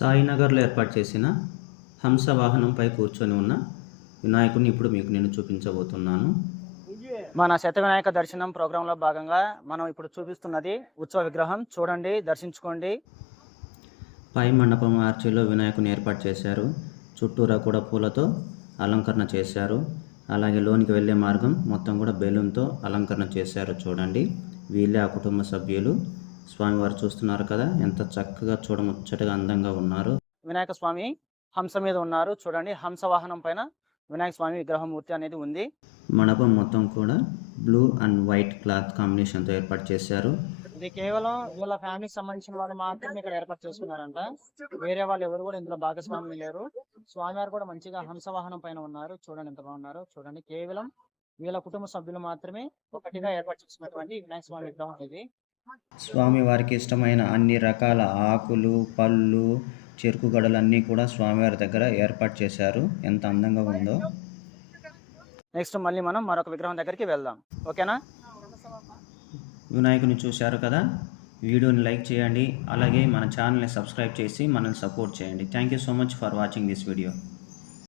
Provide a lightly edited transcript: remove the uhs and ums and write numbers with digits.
సాయినగర్లో ఏర్పాటు చేసిన హంస వాహనంపై కూర్చొని ఉన్న వినాయకుడిని ఇప్పుడు మీకు నేను చూపించబోతున్నాను. మన శతవినాయక దర్శనం ప్రోగ్రాంలో భాగంగా మనం ఇప్పుడు చూపిస్తున్నది ఉత్సవ విగ్రహం. చూడండి, దర్శించుకోండి. పై మండపం ఆర్చిలో వినాయకుని ఏర్పాటు చేశారు. చుట్టూరా కూడా పూలతో అలంకరణ చేశారు. అలాగే లోనికి వెళ్ళే మార్గం మొత్తం కూడా బెలూన్తో అలంకరణ చేశారు. చూడండి, వీళ్ళే ఆ కుటుంబ సభ్యులు. స్వామివారు చూస్తున్నారు కదా, ఎంత చక్కగా చూడముచ్చటగా అందంగా ఉన్నారు. వినాయక స్వామి హంస మీద ఉన్నారు. చూడండి, హంస వాహనం పైన వినాయక స్వామి విగ్రహం మూర్తి అనేది ఉంది. మండపం మొత్తం కూడా బ్లూ అండ్ వైట్ క్లాత్ కాంబినేషన్తో ఏర్పాటు చేశారు. ఇది కేవలం వీళ్ళ ఫ్యామిలీకి సంబంధించిన వాళ్ళు మాత్రమే ఇక్కడ ఏర్పాటు చేసుకున్నారంట. వేరే వాళ్ళు ఎవరు కూడా ఇందులో భాగస్వామి లేరు. స్వామివారు కూడా మంచిగా హంస వాహనం పైన ఉన్నారు. చూడండి ఎంత బాగున్నారు. చూడండి, కేవలం వీళ్ళ కుటుంబ సభ్యులు మాత్రమే ఒకటిగా ఏర్పాటు చేసుకున్నటువంటి వినాయక స్వామి విగ్రహం ఇది. స్వామి వారికి ఇష్టమైన అన్ని రకాల ఆకులు, పళ్ళు, చెరుకు గడలు అన్నీ కూడా స్వామివారి దగ్గర ఏర్పాటు చేశారు. ఎంత అందంగా ఉందో. నెక్స్ట్ మళ్ళీ మనం మరొక విగ్రహం దగ్గరికి వెళ్దాం. ఓకేనా? వినాయకుని చూశారు కదా, వీడియోని లైక్ చేయండి. అలాగే మన ఛానల్ని సబ్స్క్రైబ్ చేసి మనల్ని సపోర్ట్ చేయండి. Thank you so much for watching this video.